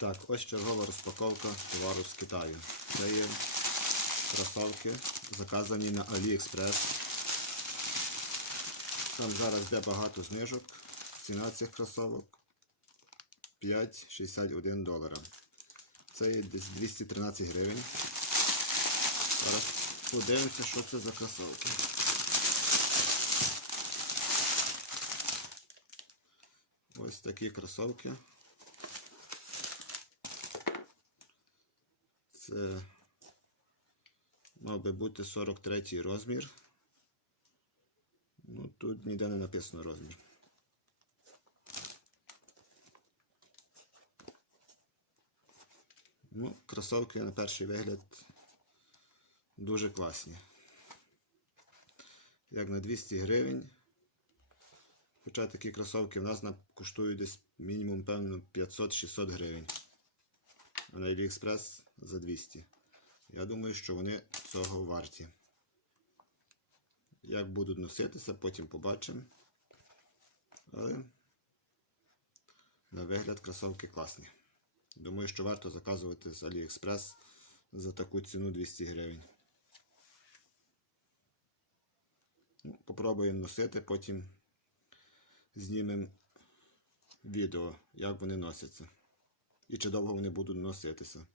Так, ось чергова розпаковка товару з Китаю. Це є кросовки, заказані на AliExpress. Там зараз йде багато знижок. Ціна цих кросовок 5,61 долара. Це є десь 213 гривень. Зараз подивимося, що це за кросовки. Ось такі кросовки. Це мав би бути 43 розмір. Ну, тут ніде не написано розмір. Ну, кросовки на перший вигляд дуже класні. Як на 200 гривень. Хоча такі кросовки в нас коштують десь мінімум, певно, 500-600 гривень. А на AliExpress за 200. Я думаю, що вони цього варті. Як будуть носитися, потім побачимо. Але на вигляд кросовки класні. Думаю, що варто заказувати з AliExpress за таку ціну 200 гривень. Ну, Попробуємо носити, потім знімемо відео, як вони носяться. І чи довго вони будуть носитися.